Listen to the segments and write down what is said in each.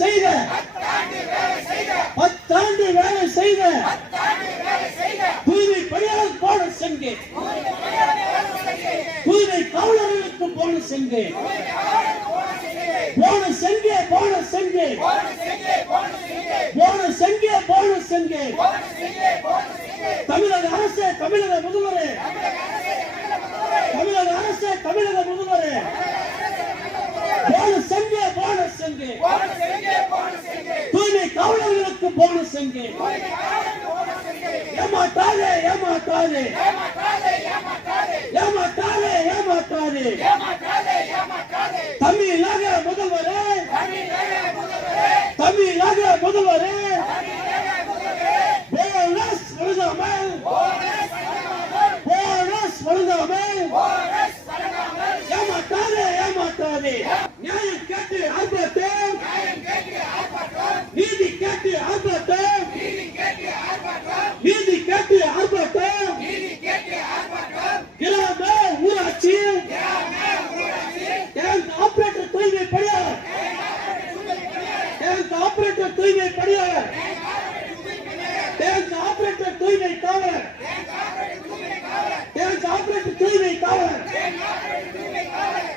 செய்த 10 ஆண்டு வேலை செய்த தூய்மை பணியாளர் போனஸ் எங்கே? தூய்மை காவலர்களுக்கு போனஸ் எங்கே? போனஸ் எங்கே? போனஸ் எங்கே? போனஸ் எங்கே? போனஸ் எங்கே? தமிழக அரசு, தமிழக முதல்வரே, தமிழக அரசு, தமிழக முதல்வரே, போனஸ் எங்கே? போனஸ் எங்கே? தூய்மை காவலர்களுக்கு போனஸ் எங்கே? ஏமாற்றாதே, ஏமாற்றாதே, ஏமாற்றாதே, ஏமாற்றாதே. தமிழக முதல்வரே, தமிழக முதல்வரே, போனஸ் வழங்காமல், போனஸ் வழங்காமல், ஏமாற்றாதே, ஏமாற்றாதே. நியாயம் கேட்டு ஆர்ப்பாட்டம், நீதி கேட்டு ஆர்ப்பாட்டம், நீதி கேட்டு ஆர்ப்பாட்டம். கிராம ஊராட்சி டேங்க் ஆபரேட்டர் தூய்மை பணியாளர், டேங்க் ஆபரேட்டர் தூய்மை பணியாளர், டேங்க் ஆபரேட்டர் தூய்மை காவலர், டேங்க் ஆபரேட்டர் தூய்மை காவலர்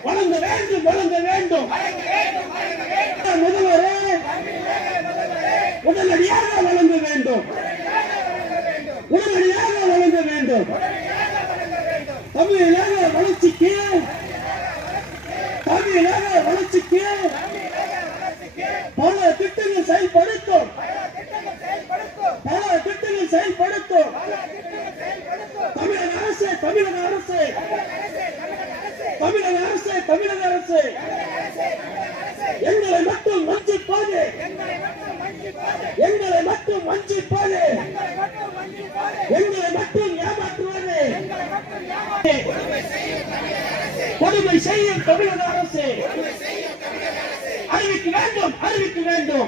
வழங்க வேண்டும், வழங்க வேண்டும். முதல்வரே, உடனடியாக வழங்க வேண்டும், உடனடியாக வழங்க வேண்டும். தமிழக வளர்ச்சிக்கு, தமிழக வளர்ச்சிக்கு பல திட்டங்கள் செயல்படுத்தும், பல திட்டங்கள் செயல்படுத்தும். தமிழக அரசு, தமிழக அரசு, தமிழக அரசு, தமிழக அரசு எங்களை மட்டும் வஞ்சிப்பாது, எங்களை மட்டும் வஞ்சிப்பாது, எங்களை மட்டும் ஏமாற்றுவது. கொடுமை செய்யும் தமிழக அரசு அறிவிக்க வேண்டும், அறிவிக்க வேண்டும்.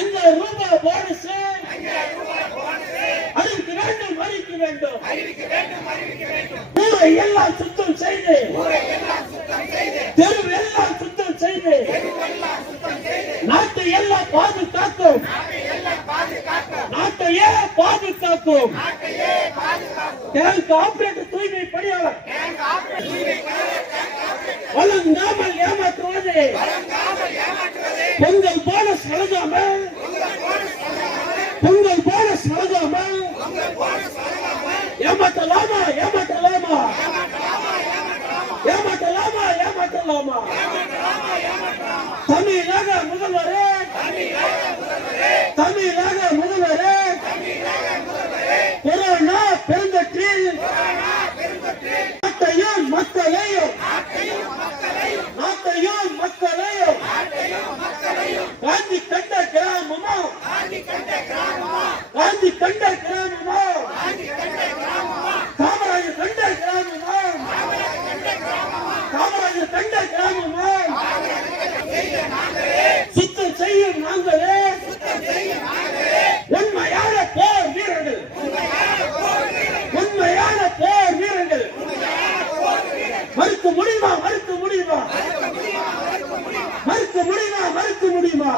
5,000 ரூபாய் போனஸ் அறிவிக்க வேண்டும், அறிவிக்க வேண்டும். ஊரை எல்லாம் சுத்தம் செய்து, தெரு எல்லாம் சுத்தம் செய்து, நாட்டை எல்லாம் பாதுகாக்கும், நாட்டையே பாதுகாக்கும். டேங்க் ஆபரேட்டர் தூய்மை பணியாளர் வழங்காமல் ஏமாற்றுவது, பொங்கல் போனஸ் வழங்காமல், பொங்கல் போனஸ் வழங்காமல் ஏமாற்றலாமா, ஏமாற்றலாமா, ஏமாற்றலாமா, ஏமாற்றலாமா. தமிழக முதல்வரே, தமிழக முதல்வரே, கொரோனா பெருந்தொற்றில் நாட்டையும் மக்களையும், நாட்டையும் மக்களையும் காந்தி கண்ட கிராமமா, காந்தி கண்ட கிராமமா, காமராஜர் கண்ட கிராமமா, காமராஜர் கண்ட கிராமமா. சுத்தம் செய்யும் நாங்களே உண்மையான போர் வீரர்கள், உண்மையான போர் வீரர்கள். மறுக்க முடியுமா, மறுக்க முடியுமா, மறுக்க முடியுமா, மறுக்க முடியுமா?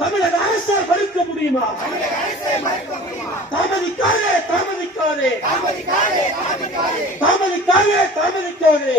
தமிழக அரசு மறுக்க முடியுமா? தாமதிக்காதே, தாமதிக்காதே, தாமதிக்காதே, தாமதிக்காதே.